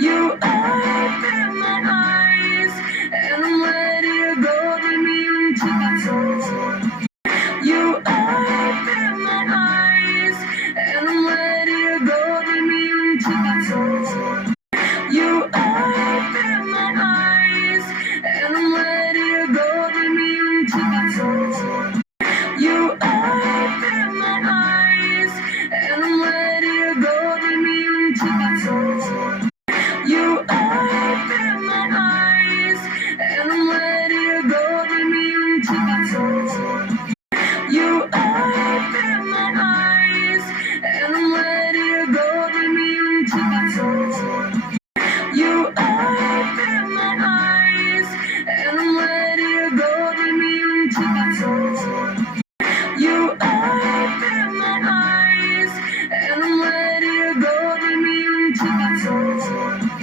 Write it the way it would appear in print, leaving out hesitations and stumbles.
You open my eyes, and I'm ready to go to me into the door. You open my eyes, and I'm ready to go to me into the door. You open my eyes, and I'm ready to go to me into the door. You open my eyes, and I'm ready to go to me into the door. You open my eyes, and I'm ready to go to me into the door. You open my eyes, and I'm ready to go to me into the door. You open my eyes, and I'm ready to go to me into the door. You open my eyes, and I'm ready to go to me into the door.